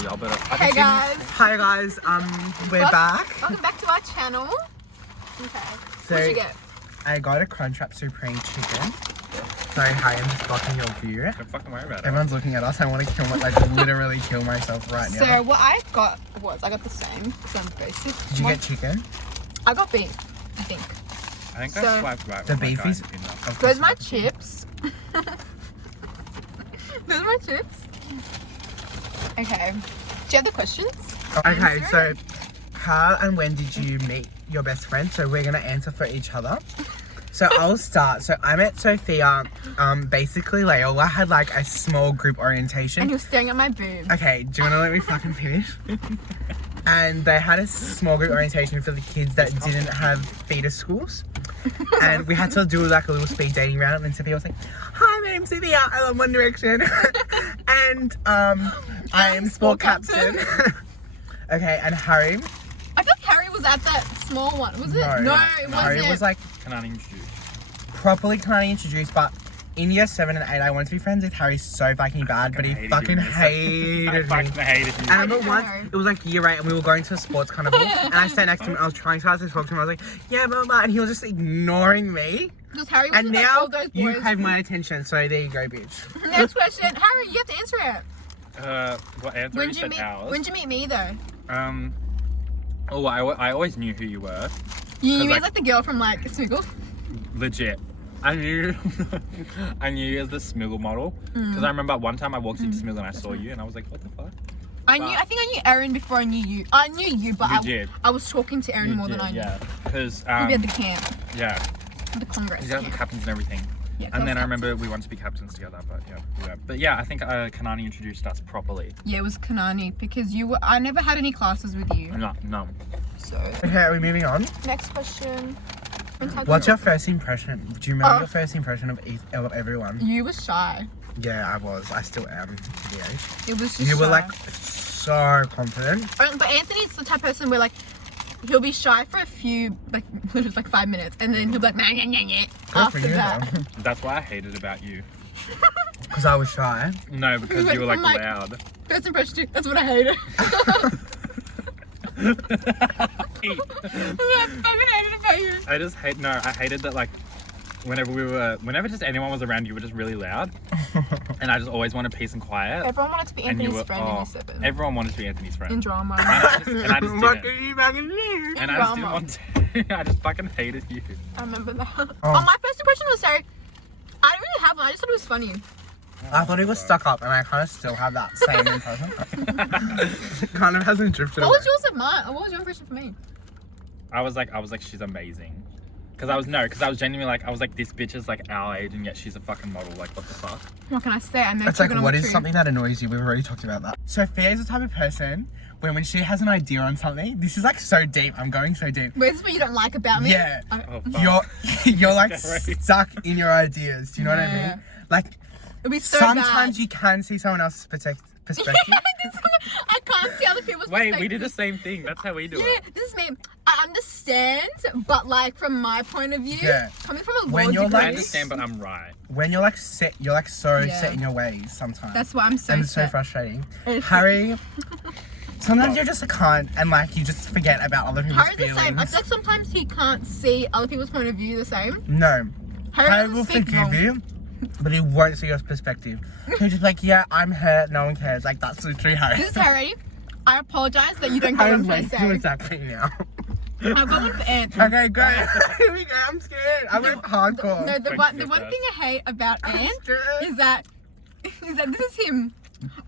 so y'all better. Hey guys. Hi guys, we're back. Welcome back to our channel. Okay. So, What'd you get? I got a Crunchwrap Supreme Chicken. Sorry, hi, I'm just blocking your view. Don't fucking worry about it. Everyone's looking at us. I want to kill literally kill myself right now. So what I got was, I got the same because I'm basic. Did you get chicken? I got beef, I think. I think So, I swiped right. The with my beef guys is... in there. of Those course my not. chips. Those are my chips. Okay. Do you have the questions? Okay, Answer so it. how and when did you meet your best friend? So we're gonna answer for each other. So I'll start. So I met Sophia. Basically, Layola had like a small group orientation. And you're staring at my boob. Okay, do you want to let me fucking finish? And they had a small group orientation for the kids that didn't have feeder schools. And we had to do like a little speed dating round. And Sophia was like, "Hi, my name's Sophia. I love One Direction." And I am sport captain. Okay, and Harry. I feel like Harry was at that small one. Was it? No, No, it wasn't. Harry was like Can't introduce. properly kind of introduced, but in year 7 and 8, I wanted to be friends with Harry so fucking bad, but he fucking hated I me. fucking hated you. And I remember once, Harry. it was like year 8 and we were going to a sports carnival and I sat next to him, I was trying to talk to him, I was like, yeah, blah, blah, and he was just ignoring me. Because Harry was And with like, now all those you boys. have my attention, so there you go, bitch. Next question. Harry, you have to answer it. What answer When is did you said meet? ours? When did you meet me though? Oh, I always knew who you were. You knew me like- as like the girl from like Smiggle. Legit. I knew you as the Smiggle model. Because I remember one time I walked into Smiggle and I saw you and I was like, what the fuck? I think I knew Erin before I knew you. I knew you, but You did. I was talking to Erin more than I knew. Yeah. Because, We had the camp, yeah. the Congress. You guys were camp. captains and everything. Yeah, And then I captain. remember we wanted to be captains together, but yeah, we were. But yeah, I think Kanani introduced us properly. Yeah, it was Kanani because you were. I never had any classes with you. No. So Okay, are we moving on? next question. What's your first impression? Do you remember Oh. your first impression of everyone? You were shy. Yeah, I was. I still am to the age. It was just You were shy. like so confident. But Anthony's the type of person where like he'll be shy for a few like literally like 5 minutes and then he'll be like nah, nah, nah, nah, Good after for you that. though. That's why I hated about you. Because I was shy. No, because you were like I'm like- loud. First impression too. That's what I hated. I fucking hated about you. I just hate. No, I hated that. Like, whenever just anyone was around, you were just really loud, and I just always wanted peace and quiet. Everyone wanted to be And you Anthony's were, friend in year 7. everyone wanted to be Anthony's friend. In drama. And I just What didn't. do you fucking do? And I just didn't Drama. want to. I just fucking hated you. I remember that. Oh. Oh, my first impression was sorry. I didn't really have one. I just thought it was funny. I thought he was stuck up, and I kind of still have that same impression. Kind of hasn't drifted What away. was yours of mine? What was your impression for me? I was like, she's amazing. Because I was genuinely like, I was like, this bitch is like our age, and yet she's a fucking model. Like, what the fuck? What can I say? I know It's like, what trigonometry. is something that annoys you? We've already talked about that. Sophia is the type of person when she has an idea on something, this is like so deep. I'm going so deep. Wait, this is what you don't like about me? Yeah. Oh, fuck. You're like Sorry. stuck in your ideas. Do you know what I Yeah. mean? Like, It'd be so sometimes bad. you can see someone else's perspective. I can't see other people's Wait, we perspective. did the same thing. That's how we do Yeah, it. this is me. I understand, but like from my point of view, Yeah. coming from a When law you're degree, I like- understand, but I'm right. When you're like set, you're like so Yeah. set in your ways sometimes. that's why I'm so and it's so set. frustrating. It's- Harry, sometimes you're just a cunt and like you just forget about other people's Harry's the feelings. same. I feel like sometimes he can't see other people's point of view the same. No. Harry doesn't will speak forgive wrong. you, but he won't see your perspective. He'll just be like, yeah, I'm hurt, no one cares. Like, that's literally Harry. This is Harry. I apologize that you don't get what I'm Harry's trying way to too say. exacting now. I've got one for Anthony. Okay, great. Here we go. I'm scared. I went hardcore. No, the Thank one you, thing I hate about I'm Ant scared. is that this is him.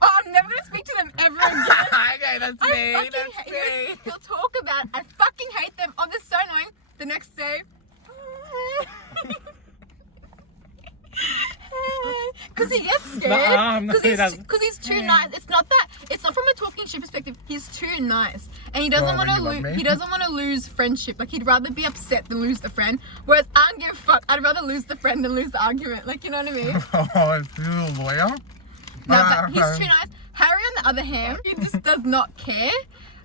Oh, I'm never gonna speak to them ever again. Okay, that's I me. fucking That's hate. me. He'll talk about. I fucking hate them. Oh, they're so annoying. The next day. Because he gets I'm scared. not saying that. Because he's too nice. It's not that. It's not from a talking shit perspective. He's too nice, and he doesn't Well, want then to you love lose. me. He doesn't want to lose friendship. Like he'd rather be upset than lose the friend. Whereas I don't give a fuck. I'd rather lose the friend than lose the argument. Like you know what I mean? Oh, is he a lawyer? No, but he's too nice. Harry, on the other hand, he just does not care.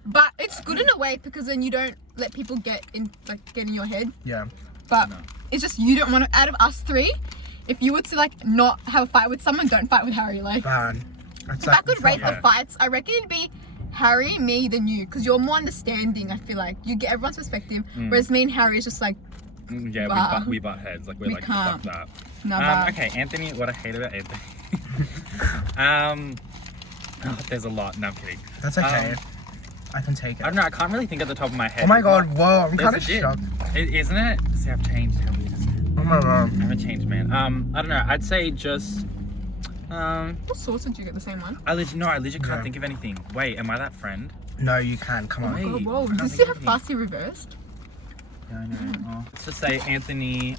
But it's good in a way because then you don't let people get in your head. Yeah. But it's just you don't want to. Out of us three, if you were to like not have a fight with someone, don't fight with Harry. Like Bad. If I could rate the fights, I reckon it'd be Harry, me, then you, because you're more understanding. I feel like you get everyone's perspective, whereas me and Harry is just like, yeah, wow. we butt heads. Like we're We like can't. fuck that. never. Okay, Anthony. What I hate about Anthony. There's a lot. No, I'm kidding. That's okay. I can take it. I don't know. I can't really think at the top of my head. Oh my god, whoa, I'm kind of Yes, it shocked. Isn't it? See, I've changed. Oh my god. I haven't changed, man. I don't know. I'd say just. What sauce did you get? The same one? I legit can't Yeah. think of anything. Wait, am I that friend? No, you can. Come on. Wait. Oh, whoa, I did can't you think see of how anything. fast he reversed? Yeah, I know. Oh. Let's just say Anthony.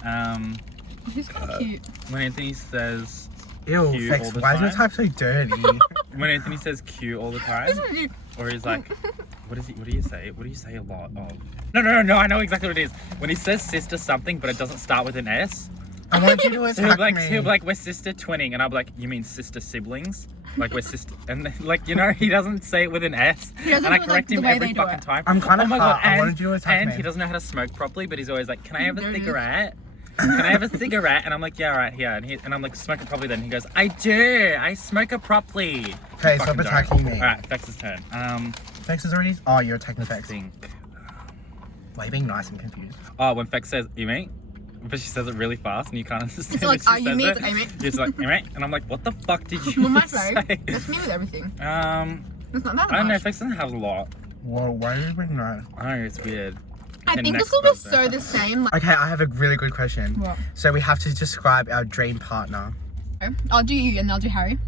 He's kind of cute. When Anthony says Ew, cute Fex, all the why is your time. type so dirty? When Anthony says cute all the time, or he's like, what do you say? What do you say a lot of? No. I know exactly what it is. When he says sister something, but it doesn't start with an S. I want you to So he'll attack be like, me. we're sister twinning, and I'll be like, you mean sister siblings? Like we're sister, and then, like, you know, he doesn't say it with an S, He doesn't and I do it, correct like, him the way every they do fucking it. time. I'm kind of oh my god, hot. I wanted you to attack and me. he doesn't know how to smoke properly, but he's always like, can I have a There it is. cigarette? Can I have a cigarette? And I'm like, yeah, right here. And I'm like, smoke it properly. Then he goes, I do. I smoke it properly. Okay, You stop fucking attacking don't. me. All right, Fex's turn. Fex is already. Oh, you're attacking I Fex. think. Why are you being nice and confused? Oh, when Fex says, you mate, but she says it really fast and you can't understand. It's like, when she you says mean it. it's mate? It's like, you mate, and I'm like, what the fuck did you Well, my say? sorry. That's me with everything. It's not that I don't know. much. Fex doesn't have a lot. Whoa, why are you being nice? I don't know. It's weird. I Okay, think next this will be person. so the same. Like, Okay, I have a really good question. what? So we have to describe our dream partner. I'll do you and I'll do Harry.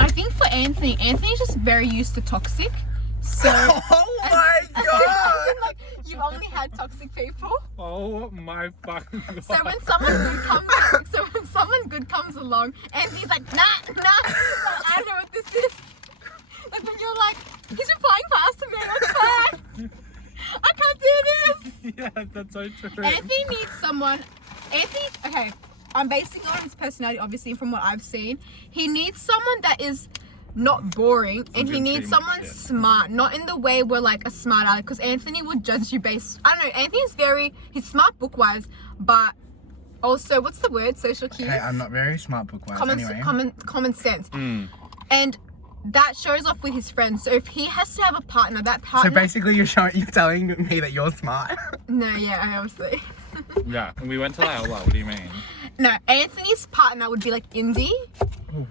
I think for Anthony, Anthony's just very used to toxic. So Oh my god! like, you've only had toxic people. Oh my fucking god. So when someone good comes along, Anthony's like, nah. I don't know what this is. And then you're like, he's replying fast to me. What the fuck? I can't do this. Yeah, that's so true. Anthony needs someone. Okay, I'm basing it on his personality, obviously, from what I've seen. He needs someone that is not boring, and he Doing needs too much someone shit. smart, not in the way we're like a smart aleck, because Anthony would judge you based. I don't know. He's smart book wise, but also, what's the word? Social cues. Okay, I'm not very smart book wise anyway. Common sense, Mm. and that shows off with his friends. So if he has to have a partner, that So partner. basically, you're telling me that you're smart. No, yeah, I obviously. Yeah, and we went to Laola. What do you mean? No, Anthony's partner would be like indie.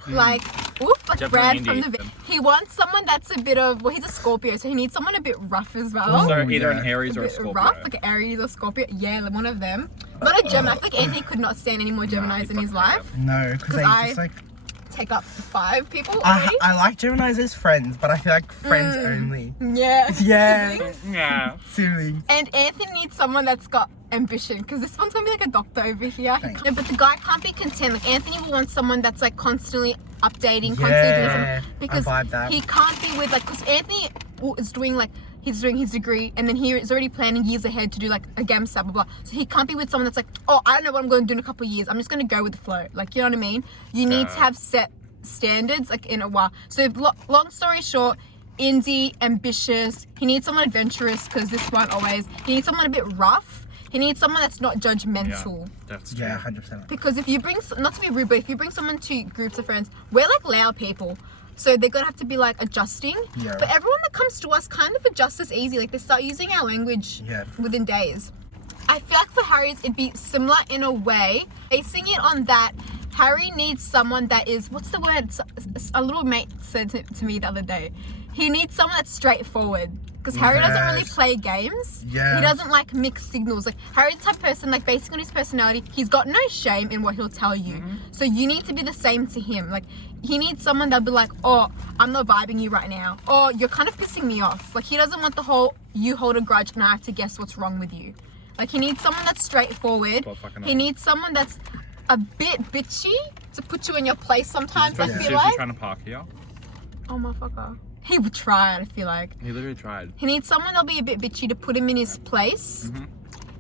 Like Definitely Brad from indie. the. He wants someone that's a bit of. Well, he's a Scorpio, so he needs someone a bit rough as well. Oh, So either yeah. an Aries a or a bit Scorpio. rough, like an Aries or Scorpio. Yeah, like one of them. Not a Gemini. I feel like Anthony could not stand any more Geminis in his life. No, because they I- just like. Take up 5 people already. I like Geminis as friends, but I feel like friends only. Yeah. Yeah. Siblings. Yeah. Siblings. And Anthony needs someone that's got ambition, because this one's gonna be like a doctor over here. Thanks. No, but the guy can't be content. Like Anthony will want someone that's like constantly updating, constantly doing Yeah, something, because I vibe that. he can't be with like, because Anthony is doing like, he's doing his degree, and then he is already planning years ahead to do like a GAMSA, blah blah. So he can't be with someone that's like, oh, I don't know what I'm going to do in a couple of years. I'm just going to go with the flow. Like, you know what I mean? You need to Yeah. have set standards like in a while. So long story short, indie, ambitious. He needs someone adventurous, because this won't always. He needs someone a bit rough. He needs someone that's not judgmental. Yeah, that's true. Yeah, 100%. Because if you bring, not to be rude, but if you bring someone to groups of friends, we're like loud people. So they're gonna have to be like adjusting. Yeah. But everyone that comes to us kind of adjusts as easy. Like they start using our language Yeah. within days. I feel like for Harry's, it'd be similar in a way. Basing it on that, Harry needs someone that is, what's the word? A little mate said to me the other day. He needs someone that's straightforward. Because Harry doesn't really Yes. play games. Yeah. He doesn't like mixed signals. Like Harry's the type of person, like based on his personality, he's got no shame in what he'll tell you. So you need to be the same to him. Like he needs someone that'll be like, oh, I'm not vibing you right now. Or you're kind of pissing me off. Like he doesn't want the whole, you hold a grudge and I have to guess what's wrong with you. Like he needs someone that's straightforward. Well, fucking He hell. needs someone that's a bit bitchy to put you in your place sometimes, I He's feel seriously like. trying to park here. Oh, motherfucker. He would try it, I feel like. He literally tried. He needs someone that'll be a bit bitchy to put him in his place. Mhm.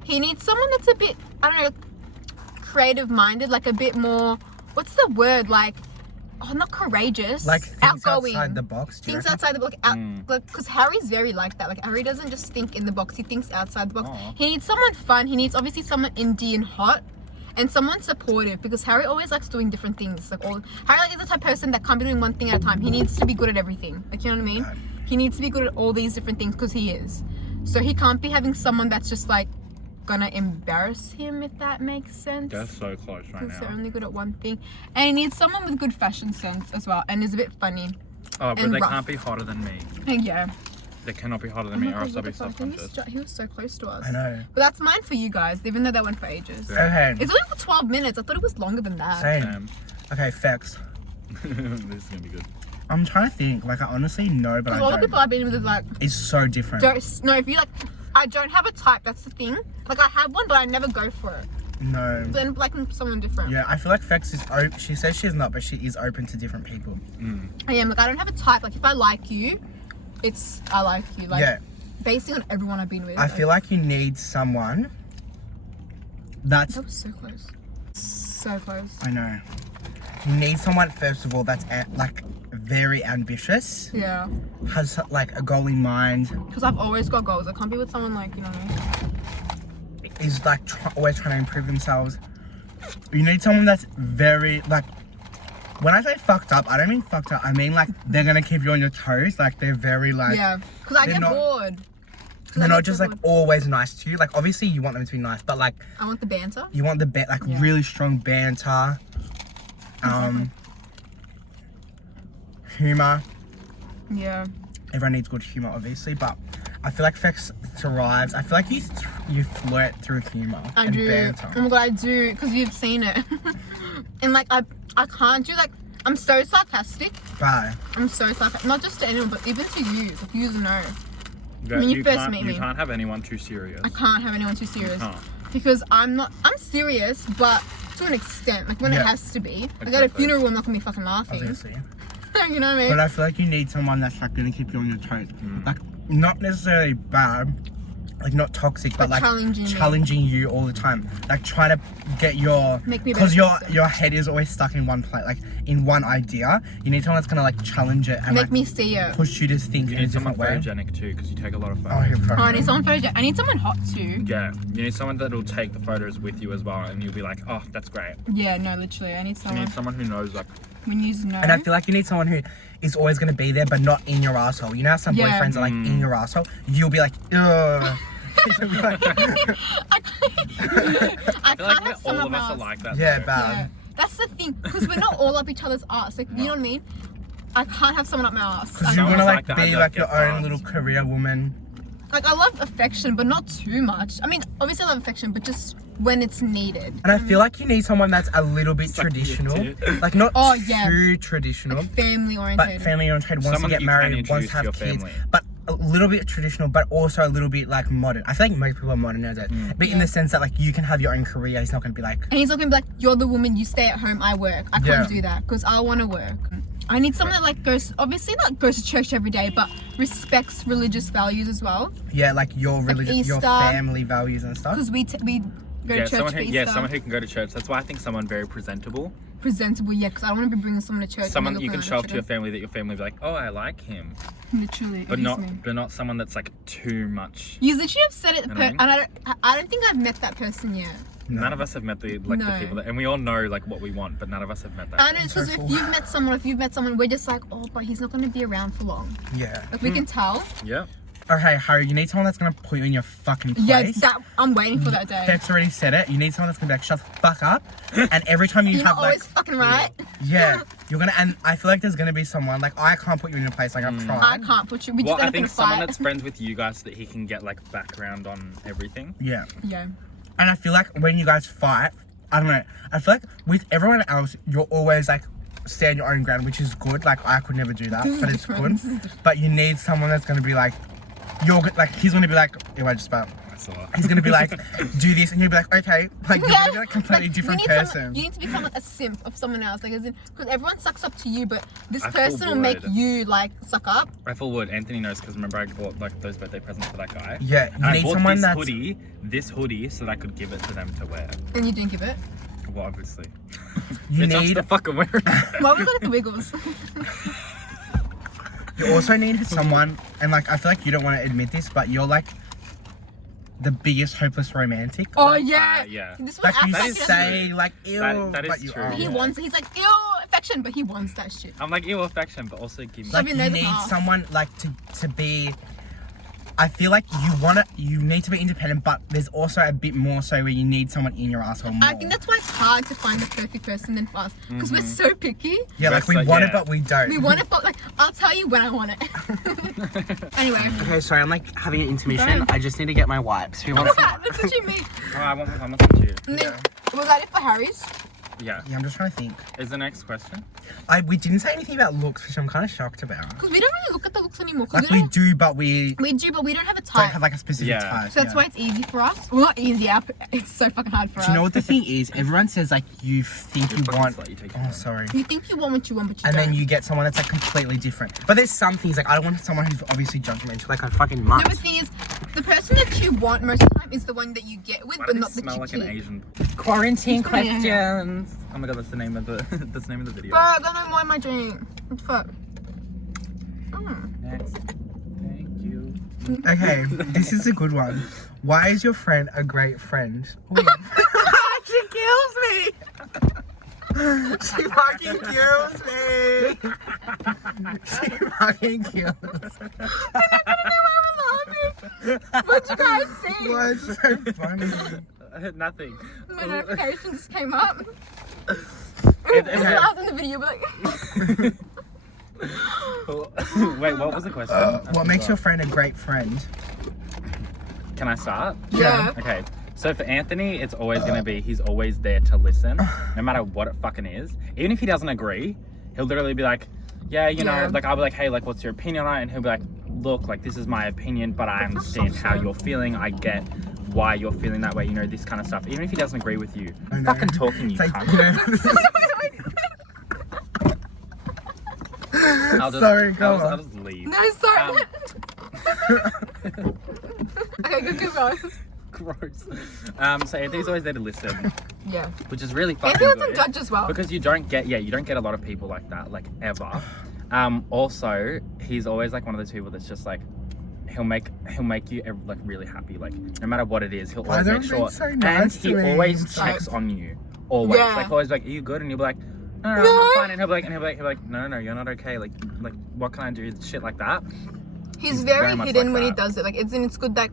He needs someone that's a bit, I don't know, creative minded, like a bit more, what's the word? Like, oh, not courageous. Like things outgoing. outside the box. Do you Things reckon? outside the box, because Harry's very like that. Like Harry doesn't just think in the box; he thinks outside the box. Aw. He needs someone fun. He needs obviously someone indie and hot, and someone supportive, because Harry always likes doing different things. Like Harry is the type of person that can't be doing one thing at a time. He needs to be good at everything. Like, you know what I mean? He needs to be good at all these different things because he is. So he can't be having someone that's just like gonna embarrass him, if that makes sense. They're so close right Because they're now. only good at one thing. And he needs someone with good fashion sense as well, and is a bit funny. Oh, but and they rough. can't be hotter than me. Yeah. They cannot be hotter Oh than my me, or God, else I'll what be the fuck? self-conscious. He was so close to us. I know. But that's mine for you guys, even though they went for ages. Yeah. Okay. It's only for 12 minutes. I thought it was longer than that. Same. Okay, facts. This is gonna be good. I'm trying to think. Like, I honestly know, but Because I a lot of don't. people I've been with is like, It's so different. if you like, I don't have a type, that's the thing. Like, I have one, but I never go for it. No. Then like someone different. Yeah, I feel like Fex is open. She says she's not, but she is open to different people. I am. Like, I don't have a type. Like, if I like you, I like you. Like, Yeah. based on everyone I've been with. I feel like you need someone that's. That was so close. So close. I know. You need someone, first of all, that's like very ambitious, Yeah. has like a goal in mind, Because I've always got goals. I can't be with someone like, you know what I mean? is like always trying to improve themselves. You need someone that's very like. When I say fucked up, I don't mean fucked up. I mean like they're gonna keep you on your toes. Like they're very like. Yeah. Because I they're get not- bored. 'Cause They're I not get just so like bored. always nice to you. Like obviously you want them to be nice, but like I want the banter. you want the like Yeah. really strong banter, humor. Yeah. Everyone needs good humor, obviously, but I feel like Fex thrives. I feel like you flirt through humor I and do. banter. Oh my God, I do. Because you've seen it. And like, I can't do like, I'm so sarcastic. Bye. I'm so sarcastic. Not just to anyone, but even to you. Like, you know. Yeah, When you first can't, meet you me. can't have anyone too serious. I can't have anyone too serious. can't. Because I'm serious, but to an extent. Like, when it Yeah. has to be. Like, at a Exactly. funeral, I'm not going to be fucking laughing. Obviously. You know what I mean? But I feel like you need someone that's like gonna keep you on your toes. Like not necessarily bad, like not toxic, but like challenging me. you all the time. Like trying to get your Make me a because better person. your head is always stuck in one place, like in one idea. You need someone that's gonna like challenge it and Make like me see it. push you to think You in a need someone different way. photogenic too, because you take a lot of Oh, photos. you're Oh, I probably need someone photogenic. I need someone hot too. Yeah, you need someone that'll take the photos with you as well, and you'll be like, oh, that's great. Yeah, no, literally. I need You someone. need someone who knows like, When you know. And I feel like you need someone who is always going to be there, but not in your asshole. You know how some Yeah. boyfriends are like in your asshole? You'll be like, ugh. You'll be like, I I feel like can't have some all of of us are us. like that. yeah, though. bad. Yeah, that's the thing. Because we're not all up each other's ass. Like, you know what I mean? I can't have someone up my ass. Because I you're don't- going to Someone's like like that, be I'd like get your own fast. little career woman. Like, I love affection, but not too much. I mean, obviously I love affection, but just when it's needed. And I feel like you need someone that's a little bit Suck your traditional. tit. Like not Oh, yeah. too traditional, Like, family but oriented. family oriented, wants Someone to that get you can married, wants introduce to have to your kids. family. But a little bit traditional, but also a little bit like modern. I feel like most people are modern nowadays. But in Yeah. the sense that like you can have your own career. He's not going to be like, And he's not gonna be like, you're the woman, you stay at home, I work. I can't Yeah. do that because I want to work. I need someone that like obviously not goes to church every day, but respects religious values as well. yeah, like your religion, your Easter. family values and stuff. Because we go Yeah, to church someone for who, Easter. yeah, someone who can go to church. That's why I think someone very presentable. Presentable, yeah, because I don't want to be bringing someone to church. Someone and that you they're can looking show like off to your family that your family will be like, oh, I like him. Literally, But it is not, me. but not someone that's like too much. You literally have said it, You know what I mean? and I don't think I've met that person yet. No. None of us have met the the No. people that, and we all know like what we want, but none of us have met that. I know because so if full. you've met someone, we're just like, oh, but he's not going to be around for long. Yeah. Like we can tell. Yeah. Okay, Harry, you need someone that's gonna put you in your fucking place. Yeah, that I'm waiting for that day. Fex already said it. You need someone that's gonna be like, shut the fuck up. And every time you You're have not like, always fucking right. yeah, you're gonna. And I feel like there's gonna be someone like I can't put you in your place. Like I've I tried. can't put you. We Well, just I end up in think a someone fight. that's friends with you guys so that he can get like background on everything. Yeah. Yeah. And I feel like when you guys fight, I don't know. I feel like with everyone else, you're always like stand your own ground, which is good. Like I could never do that, but it's good. But you need someone that's gonna be like, you're good. Like he's gonna be like, if I just about. I saw it. He's gonna be like, do this, and you'll be like, okay. Like you're gonna be like a completely Like, different you need person. you need to become like a simp of someone else, like as in, because everyone sucks up to you, but this I feel person will make bored. you like suck up. I feel would. Anthony knows because remember I bought like those birthday presents for that guy. Yeah, And you I need bought someone this hoodie, so that I could give it to them to wear. And you didn't give it. Well, obviously. You Bitch, I'm need. still fucking wearing it. Why we got the wiggles? You also need someone, and like I feel like you don't want to admit this, but you're like the biggest hopeless romantic. Oh yeah. yeah. This Like one you acts is say, like ew, That is but you true. are. He Yeah. wants. He's like, ew, affection, but he wants that shit. I'm like, ew, affection, but also give me. Like Sophia, you there's need half. someone like to be. I feel like you need to be independent, but there's also a bit more so where you need someone in your asshole more. I think that's why it's hard to find the perfect person than for us, because we're so picky. yeah, like we That's want yeah. it, but we don't. We want it, but like, I'll tell you when I want it. Anyway. Okay, sorry, I'm like having an intermission. Go. I just need to get my wipes. Who wants Yeah, that's what you mean. Oh, I want one with you. And then, was that it for Harry's? Yeah. Yeah, I'm just trying to think. Is the next question? We didn't say anything about looks, which I'm kind of shocked about. Because we don't really look at the looks anymore. Because Like we do, but we we do, but we don't have a don't type. have like a specific Yeah. type. So that's yeah. why it's easy for us. Well, not easy. It's so fucking hard for us. Do you know what the thing is? Everyone says like you think you fucking want. slut, you take your Oh, time. sorry. You think you want what you want, but you And don't. then you get someone that's like completely different. But there's some things like I don't want someone who's obviously judgmental, like a fucking No, mutt. but the thing is, the person that you want most of the time is the one that you get with, Why but do not they the smell like an keep. Asian? Quarantine Yeah. questions. Oh my god, that's the name of the that's the name of the video. Bro, I got no more in my drink. What the fuck? Next. Thank you. Okay, this is a good one. Why is your friend a great friend? Ooh. She kills me. She fucking kills me. She fucking kills me. What'd you guys see? Why is it so funny? Nothing. My notification just came up. It- It's it- loud in the video, but like, Wait, what was the question? What makes your friend a great friend? Can I start? yeah. Okay. So for Anthony, it's always gonna be he's always there to listen, no matter what it fucking is. Even if he doesn't agree, he'll literally be like, yeah, you know, Yeah. like I'll be like, hey, like what's your opinion on it? And he'll be like, look, like this is my opinion, but I understand how you're feeling. I get why you're feeling that way, you know, this kind of stuff. Even if he doesn't agree with you, I know. fucking talking you It's like, cunt. you know, I'll just, Sorry, go I'll on. just leave. No, sorry. Um, Okay, good, keep going. Gross. So Anthony's always there to listen, Yeah. which is really fucking Anthony doesn't good. judge as well. Because you don't get a lot of people like that, like ever. Also, he's always like one of those people that's just like he'll make you like really happy, like no matter what it is, he'll Why always make don't sure. they so And nice he to me? always Sorry. checks on you, always. Yeah. Like always like, are you good? And you'll be like, no, I'm No. fine. And he'll be like, no, you're not okay. Like what can I do? Shit like that. He's He's very very much hidden like when he that. does it. Like it's good that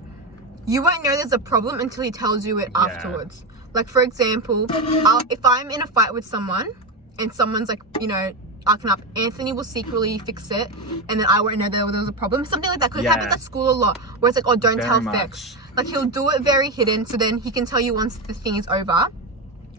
you won't know there's a problem until he tells you it afterwards. Like for example, if I'm in a fight with someone and someone's like, you know, acting up, Anthony will secretly fix it, and then I won't know there was a problem. Something like that. Because it Yeah. happens at school a lot, where it's like, oh, don't Very tell much. Fex. Like he'll do it very hidden, so then he can tell you once the thing is over.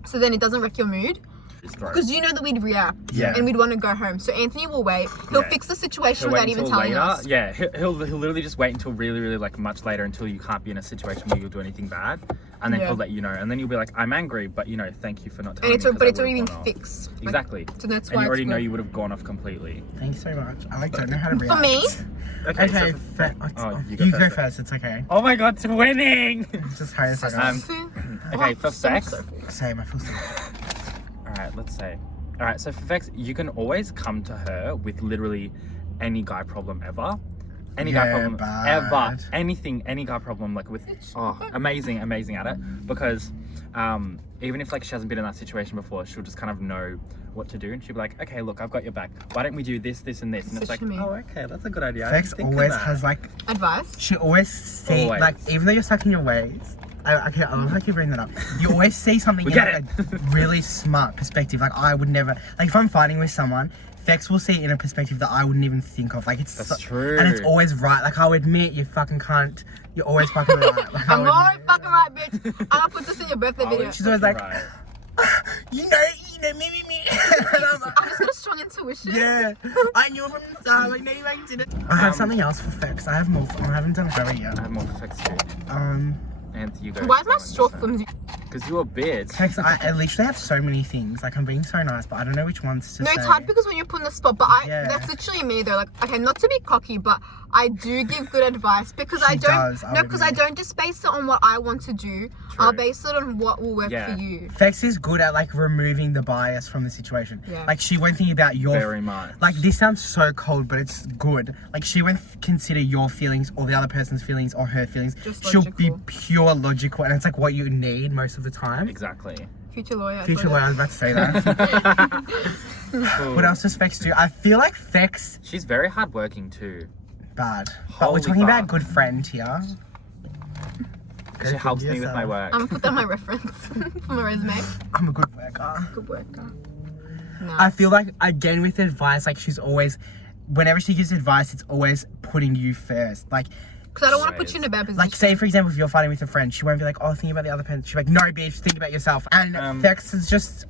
So then it doesn't wreck your mood. Just throw it. Because you know that we'd react Yeah. and we'd want to go home. So Anthony will wait. He'll Yeah. fix the situation He'll wait without even until telling later. us. Yeah, he'll literally just wait until really like much later until you can't be in a situation where you'll do anything bad, and then Yeah. he'll let you know, and then you'll be like, I'm angry, but you know, thank you for not And telling it's me. but 'cause I it's already would've been gone off." fixed. Like, Exactly. so that's And why you already it's know good. you would have gone off completely. Thank you so much. I like don't know how to react. For me, Okay. Okay, you you go go first. first. It's okay. Oh my god, it's winning! Just hurry a Um, second. Okay, for sex. Same. I feel so. Alright, let's say. Alright, so for Vex, you can always come to her with literally any guy problem ever. Any guy Yeah, problem bad. ever. Anything, any guy problem, like with, amazing at it. Because even if like she hasn't been in that situation before, she'll just kind of know what to do. And she'll be like, okay, look, I've got your back. Why don't we do this, this, and this? And it's like, Such to me. oh, okay, that's a good idea. I Vex didn't think of always that. has like advice. she always see Always. like even though you're stuck in your ways. I love how you bring that up. You always see something We in get like, a really smart perspective. Like I would never like if I'm fighting with someone, Vex will see it in a perspective that I wouldn't even think of. Like it's That's true. and it's always right. Like I'll admit you fucking can't. You're always fucking right. Like, I'm I'll alright admit- fucking right, bitch. I'm gonna put this in your birthday video. She's always like, Right. you know, me. And I'm like, I've just got a strong intuition. yeah, I knew from the start. Like, no, you ain't did it. I have something else for Vex. I have more. I haven't done Harry yet. I have more Vex too. Um, And you go. Why is my straw flimsy? Because you're a bitch. Vex, I literally have so many things. Like I'm being so nice, but I don't know which ones to No, say. it's hard because when you're put in the spot, but Yeah. that's literally me though. Like, okay, not to be cocky, but I do give good advice because I don't. does, I No, would because I agree. don't just base it on what I want to do. I'll base it on what will work Yeah. for you. Fex is good at like removing the bias from the situation. Yeah. Like she won't think about your Very much. like this sounds so cold, but it's good. Like she won't consider your feelings or the other person's feelings or her feelings. Just She'll be logical. pure logical, and it's like what you need most of the time. Exactly. Future lawyer. Future lawyer, I was about to say that. What else does Fex do? I feel like Fex She's very hardworking too. bad, but Holy we're talking about fuck. good friend here. She helps me with my work. I'm gonna put that on my reference for my resume. I'm a good worker. Good worker. No. I feel like again with advice, like she's always, whenever she gives advice, it's always putting you first. Like, Because I don't want to put you in a bad position. like say for example, if you're fighting with a friend, she won't be like, oh, think about the other person. She'll be like, no, bitch, think about yourself. And Fex is just,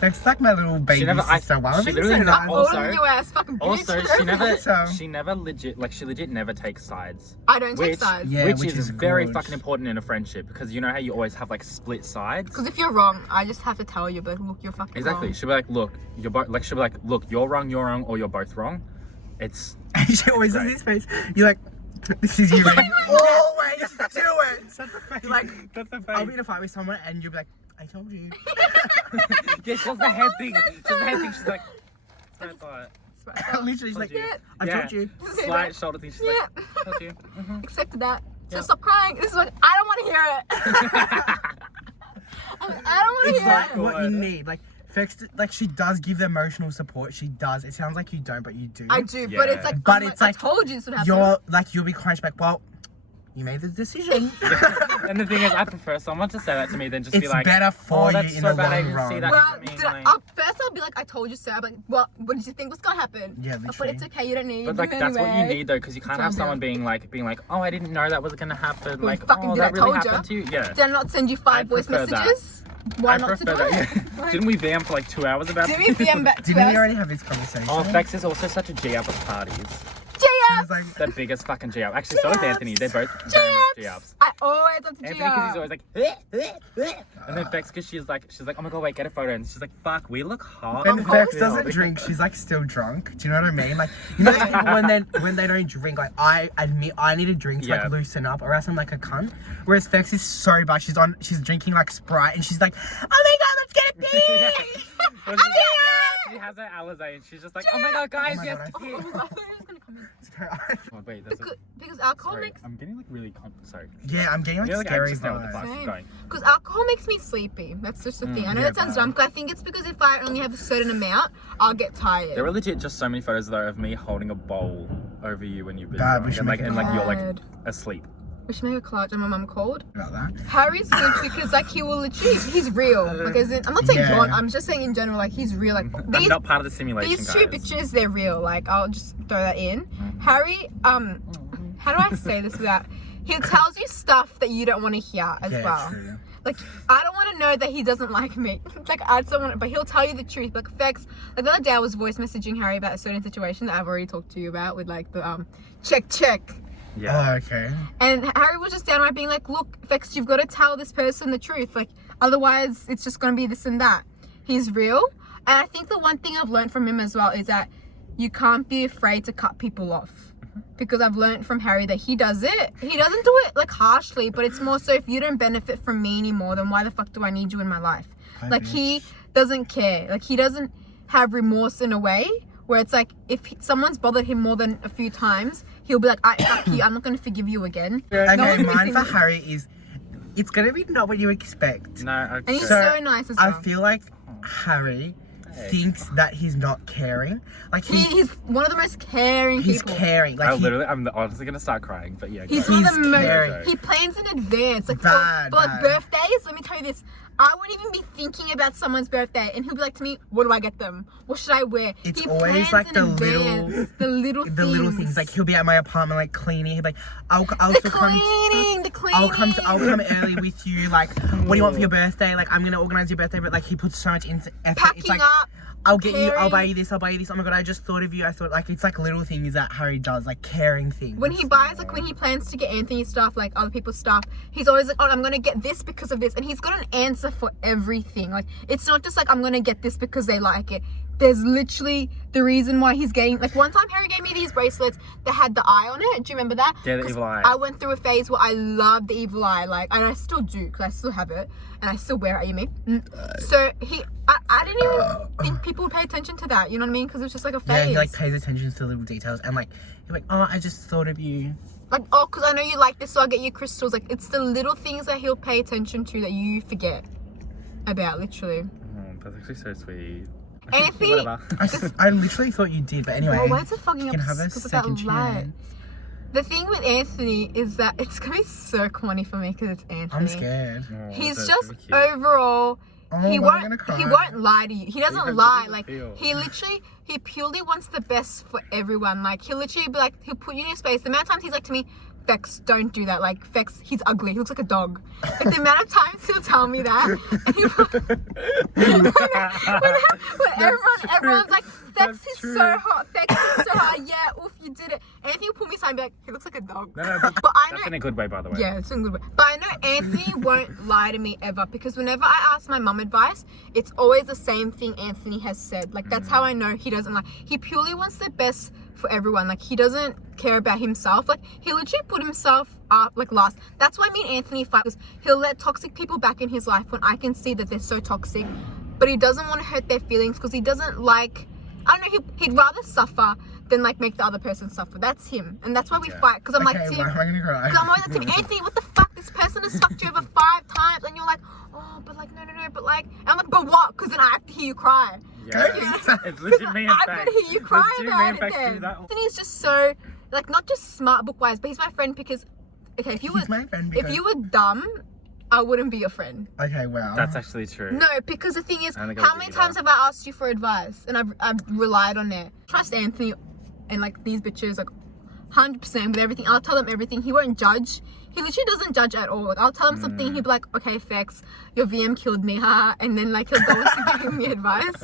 Fex is like my little baby sister. Why am I she being literally so not- nice? also- Holding your ass, fucking bitch. Also, she never legit never takes sides. I don't take Which, sides. Yeah, which which is is very good. fucking important in a friendship because you know how you always have like split sides. Because if you're wrong, I just have to tell you, but look, you're fucking Exactly. wrong. She'll be like, look, you're both like she'll be like, look, you're wrong, or you're both wrong. It's And she always does great. this face. You're like, this is you. Ready? Always do it. Such a face. Like, that's the I'll be in a fight with someone and you'll be like, I told you. Yeah, she does the head thing. She does the head thing. She's like, that's what I thought. Literally, she's like, Told you. Yeah. I Yeah. told you. Slight shoulder thing. She's Yeah. like, told you. Accepted that. So Yeah. stop crying. This is what I don't want to hear it. I don't want to It's hear like it. what you need. Like, Fex, like she does give the emotional support. She does. It sounds like you don't, but you do. I do, Yeah. but it's like, But I'm it's like, I told you this would happen. You're like, you'll be crying back. Well, you made the decision. And the thing is, I prefer someone to say that to me than just It's be like, better for oh, you that's in so the bad. I long didn't see run. that. Well, coming," did like- first I'll be like, I told you so. I'm like, well, what did you think was gonna happen? Yeah, But literally. it's okay. You don't need. But like it that's what you anyway. need though, because you can't have Calm someone down. being like, oh, I didn't know that was gonna happen. Well, Like, fucking oh, did, that I really told ya. happened to you. Yeah. Did I not send you 5 voice prefer that. messages? Why I not to do prefer that. it? Yeah. Didn't we VM for like 2 hours about Did we DM back to Didn't we us? already have this conversation? Oh, Fex is also such a G up at parties. She G-ups! was like, The biggest fucking G up. Actually, so is G-ups! Anthony. They're both very much G G-ups! ups. I always have to Anthony, G-up. because he's always like, and then Fex, because she's like, oh my god, wait, get a photo, and she's like, fuck, we look hot. and I'm Fex cold. doesn't drink. She's like still drunk. Do you know what I mean? Like, you know, people when they don't drink, like I admit I need a drink to Yeah. like loosen up, or else I'm like a cunt. Whereas Fex is so bad. She's drinking like Sprite, and she's like, oh my god, let's get a pee. Well, she has her Alizé, and she's just like, oh my god, guys, Oh my yes. God, Oh, I thought you were gonna come in. Oh, wait, there's a, Because alcohol sorry, makes I'm getting like really, sorry. Yeah, I'm getting like You're like scary anxious now with the vibes. bus is Same. going. Because alcohol makes me sleepy. That's just the thing. I know yeah, that sounds bad. dumb, because I think it's because if I only have a certain amount, I'll get tired. There were legit just so many photos though of me holding a bowl over you when you've been Bad, we drunk, should and like make and like you're like Bad. asleep. We should make a collage and my mum called. About that. Harry's good because like he will literally, he's real. Like as in, I'm not saying Yeah. John, I'm just saying in general, like he's real. Like I'm these, not part of the simulation, these guys. two bitches, they're real. Like I'll just throw that in. Harry, how do I say this without? He tells you stuff that you don't want to hear as Yeah, well. true. Like I don't want to know that he doesn't like me. Like I just don't want, but he'll tell you the truth. Like Fex, like the other day I was voice messaging Harry about a certain situation that I've already talked to you about with like the check. Yeah. Oh, okay. And Harry was just downright being like, look, Fex, you've got to tell this person the truth. Like, otherwise, it's just going to be this and that. He's real. And I think the one thing I've learned from him as well is that you can't be afraid to cut people off. Because I've learned from Harry that he does it. He doesn't do it, like, harshly. But it's more so if you don't benefit from me anymore, then why the fuck do I need you in my life? Like, he doesn't care. Like, he doesn't have remorse in a way where it's like, if someone's bothered him more than a few times, he'll be like, fuck you, I'm not going to forgive you again. Okay, No one mine for thinks- Harry is, it's gonna be not what you expect. No, okay. And he's So, so nice as well. I feel like Harry thinks that he's not caring. Like He's one of the most caring he's people. caring. Like I'm honestly gonna start crying, but yeah. He's go. one of the He's most. caring. He plans in advance. Like Bad, for like bad. birthdays. Let me tell you this. I wouldn't even be thinking about someone's birthday, and he'll be like to me, "What do I get them? What should I wear?" It's he always plans like in the advance. the little things. Like he'll be at my apartment like cleaning. He'll be like, I'll the still come. cleaning, the cleaning. I'll come early with you. Like, what do you want for your birthday? Like, I'm gonna organize your birthday, but like he puts so much into effort. Packing It's like, up. I'll get you. I'll caring. buy you this. I'll buy you this. Oh my god, I just thought of you. I thought like it's like little things that Harry does, like caring things. When he buys, like when he plans to get Anthony stuff, like other people's stuff, he's always like, "Oh, I'm gonna get this because of this," and he's got an answer for everything. Like it's not just like I'm gonna get this because they like it. there's literally the reason why he's getting, like, one time Harry gave me these bracelets that had the eye on it. Do you remember that? Yeah, the evil eye. I went through a phase where I loved the evil eye, like, and I still do, because I still have it, and I still wear it, you mean? So I didn't even think people would pay attention to that, you know what I mean? Because it was just like a phase. Yeah, he like pays attention to the little details, and like you're like, oh, I just thought of you. Like, oh, because I know you like this, so I'll get you crystals. Like, it's the little things that he'll pay attention to that you forget about, literally. Oh, that's actually so sweet. Anthony, Whatever. I literally thought you did, but anyway. oh, why is it fucking you up can have a because of that second light? chance. The thing with Anthony is that it's gonna be so corny for me because it's Anthony. I'm scared. Oh, He's that's just really cute. overall. Oh, He I'm won't. gonna cry. He won't lie to you. He doesn't has lie. really Like feel. he purely wants the best for everyone. Like he'll literally be like, he'll put you in your space. The amount of times he's like to me, Fex, don't do that. Like Fex, he's ugly. He looks like a dog. Like the amount of times he'll tell me that. And when everyone's like, Fex That's is true. so hot. Fex is so hot. Yeah, oof, you did it. And if you pull me aside and be like, he looks like a dog. No, But I that's know. in a good way, by the way. Yeah, it's in a good way. But I know Anthony won't lie to me ever because whenever I ask my mum advice, it's always the same thing Anthony has said. Like, that's how I know he doesn't lie. He purely wants the best for everyone. Like, he doesn't care about himself. Like, he literally put himself up, like, last. That's why me and Anthony fight, because he'll let toxic people back in his life when I can see that they're so toxic. But he doesn't want to hurt their feelings because he doesn't like, I don't know, he'd rather suffer than, like, make the other person suffer. That's him. And that's why we fight. Because I'm Okay, like, why am I gonna cry? because I'm always like, to Anthony, what the fuck? This person has fucked you over 5 times. And you're like, oh, but like, no, but like, and I'm like, but what? Because then I have to hear you cry. Yeah. It's legit me and I'm Fax. gonna hear you cry Legit me about and it Fax do then. that. Anthony's just so, like, not just smart book-wise, but he's my friend because, okay, if you He's were, my friend because... if you were dumb, I wouldn't be your friend. Okay, well. That's actually true. No, because the thing is, I don't think I how would many either. times have I asked you for advice and I've relied on it? Trust Anthony and like these bitches, like 100% with everything. I'll tell them everything. He won't judge. He literally doesn't judge at all. Like, I'll tell him something, he'll be like, okay, Fex, your VM killed me, haha. And then like he'll go to give me advice.